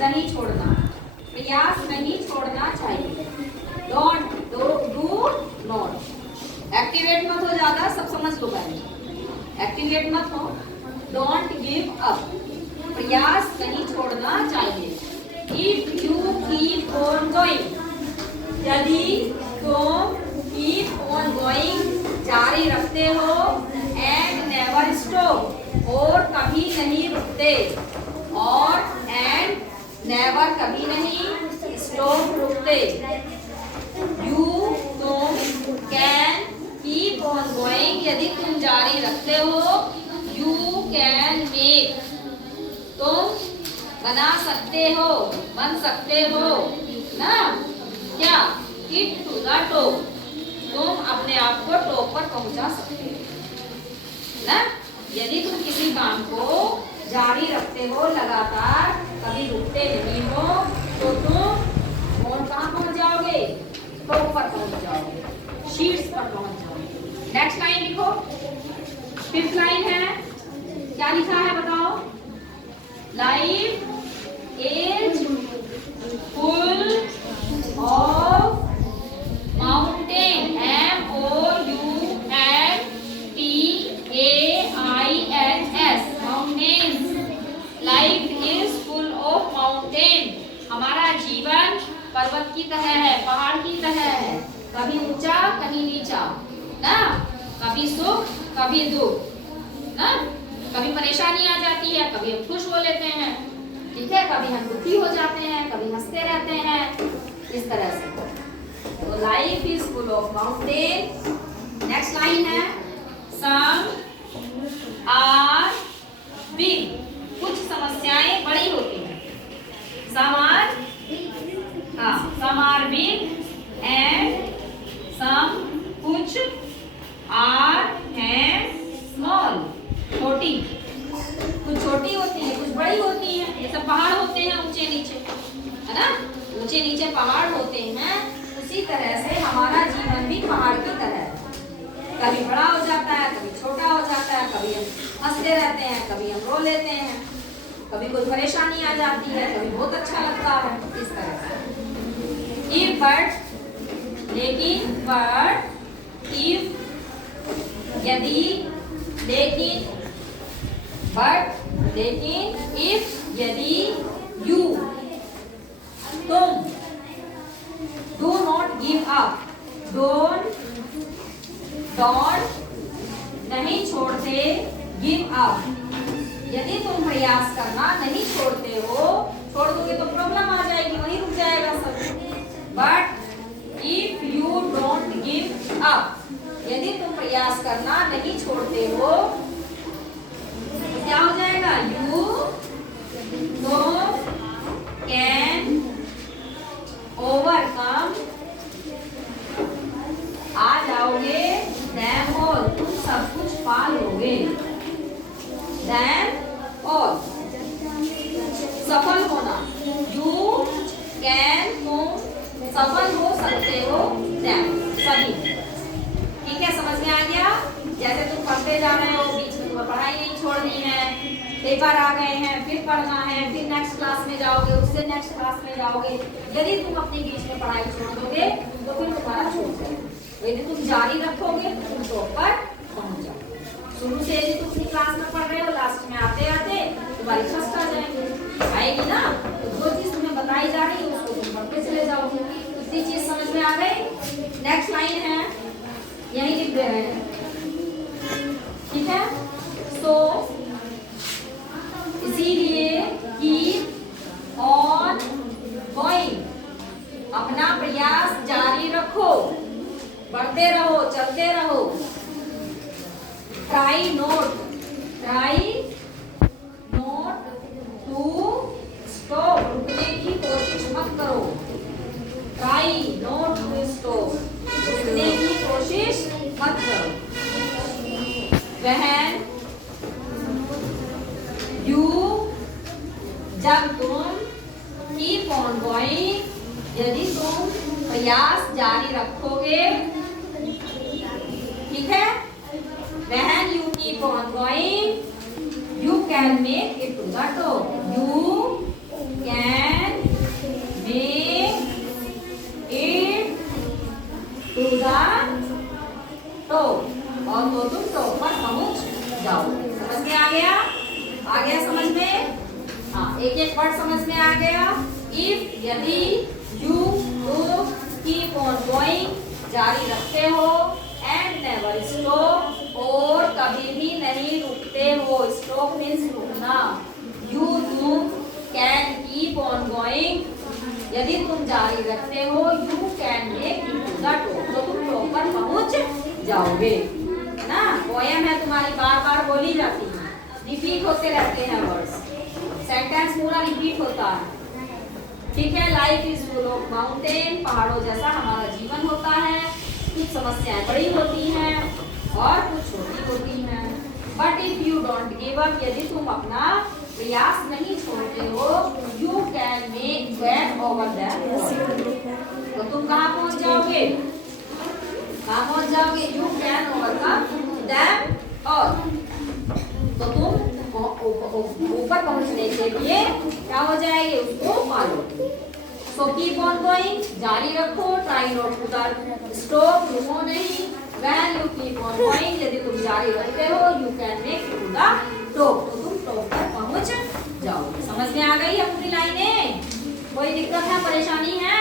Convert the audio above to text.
नहीं छोड़ना, प्रयास नहीं छोड़ना चाहिए। Don't do not. एक्टिवेट मत हो ज्यादा, सब समझ लो पहले। एक्टिवेट मत हो। डोंट गिव अप, प्रयास नहीं छोड़ना चाहिए। If you keep on going, यदि तुम कीप ऑन गोइंग जारी रखते हो, एंड नेवर स्टॉप और कभी नहीं रुकते, और एंड नेवर कभी नहीं स्टॉप रुकते। यू तुम कैन कीप ऑन गोइंग यदि तुम जारी रखते हो, यू कैन मेक तुम बना सकते हो, बन सकते हो ना क्या, इट टू द टॉप तुम अपने आप को टॉप पर पहुंचा सकते हो ना। यदि तुम किसी काम को जारी रखते हो लगातार, कभी रुकते नहीं हो, तो तुम और कहाँ पहुंच जाओगे, टॉप पर पहुंच जाओगे, शीर्ष पर पहुंच जाओगे। नेक्स्ट लाइन लिखो। फिफ्थ लाइन है, क्या लिखा है बताओ। Life is full of mountain, MOUNTAINS, mountains. Life is full of mountain, हमारा जीवन पर्वत की तरह है, पहाड़ की तरह है, कभी ऊंचा कहीं नीचा ना, कभी सुख कभी दुख ना, कभी परेशानी आ जाती है, कभी हम खुश हो लेते हैं, ठीक है, कभी हम दुखी हो जाते हैं, कभी हंसते रहते हैं, इस तरह से। तो life is full of mountain. Next line है, सम आर बिग, कुछ समस्याएं बड़ी होती हैं। Some are big and some कुछ आर हैं स्मॉल, छोटी, कुछ छोटी होती है, कुछ बड़ी होती है। ये सब पहाड़ होते हैं ऊंचे नीचे, है ना, ऊंचे नीचे पहाड़ होते हैं। उसी तरह से हमारा जीवन भी पहाड़ की तरह है, कभी बड़ा हो जाता है, कभी छोटा हो जाता है, कभी हम हंसते रहते हैं, कभी हम रो लेते हैं, कभी कोई परेशानी आ जाती है, कभी बहुत अच्छा लगता है, इस तरह से। इफ बट लेकिन, बट इफ यदि, लेकिन बट लेकिन, इफ यदि, यू तुम, do not give up, don't नहीं छोड़ते, गिव अप यदि तुम प्रयास करना नहीं छोड़ते हो, छोड़ दोगे तो प्रॉब्लम आ जाएगी, वहीं रुक जाएगा सब। But if you don't give up, यदि तुम प्रयास करना नहीं छोड़ते हो, तो क्या हो जाएगा, यू तुम कैन ओवरकम आ जाओगे, them all तुम सब कुछ पा लोगे, them all सफल होना, you can तुम सफल हो सकते हो, them सभी, ठीक है, समझ में आ गया। जैसे तुम पढ़ते जा रहे हो, बीच में तुम्हें पढ़ाई नहीं छोड़नी है, पेपर आ गए हैं, फिर पढ़ना है, फिर नेक्स्ट क्लास में जाओगे, उससे नेक्स्ट क्लास में जाओगे। यदि तुम अपने बीच में पढ़ाई छोड़ दोगे तो फिर तुम्हारा छूट जाएगा। यदि तुम जारी रखोगे तो तुम टॉप पर पहुंच जाओगे। शुरू से यदि तुम अपनी क्लास में पढ़ रहे हो, लास्ट में आते आते तुम्हारी फर्स्ट आ जाएगी, आएगी ना। तो जो चीज तुम्हें बताई जा रही है उसको तुम पढ़ते चले जाओगे। इतनी चीज समझ में आ गई। नेक्स्ट लाइन है, यही लिख दे रहे हैं, ठीक है। तो इसीलिए कीप ऑन गोइंग, अपना प्रयास जारी रखो, बढ़ते रहो, चलते रहो। ट्राई नोट टू स्टॉप, रुकने की कोशिश मत करो। ट्राई नोट टू स्टॉप, रुकने की कोशिश मत करो। वहन यू, जब तुम कीप ऑन गोइंग, यदि तुम प्रयास जारी रखोगे, ठीक है। When you keep on going, you can make it to the top. You can एक एक वर्ड समझ में आ गया। इफ यदि, यू तुम, कीप ऑन गोइंग जारी रखते हो, एंड नेवर स्टॉप और कभी भी नहीं रुकते हो। स्टॉप मीन्स रुकना। यू तुम कैन कीप ऑन गोइंग यदि तुम जारी रखते हो, you can make it to the top तो तुम टॉप पर पहुंच जाओगे। है ना, पोएम है तुम्हारी, बार बार बोली जाती है, रिपीट होते रहते हैं वर्ड्स, सेंटेंस पूरा रिपीट होता है। ठीक है, life is full of mountain, पहाड़ों जैसा हमारा जीवन होता है। कुछ समस्याएं बड़ी होती हैं और कुछ छोटी होती हैं। But if you don't give up, यदि तुम अपना प्रयास नहीं छोड़ते हो, you can make get over that तो तुम कहाँ पहुंच जाओगे, कहाँ पहुंच जाओगे, यू कैन ओवरकम दैट और तो तुम ऊपर पहुंचने के लिए क्या हो जाएंगे, उसको पालो। सो कीप ऑन गोइंग जारी रखो, ट्राई नॉट टू स्टॉप रुको नहीं। When you keep on going यदि तुम जारी रखते हो, you can make it to the top तो तुम टॉप पर पहुंच जाओगे। समझ में आ गई है पूरी लाइनें? कोई दिक्कत है, परेशानी है?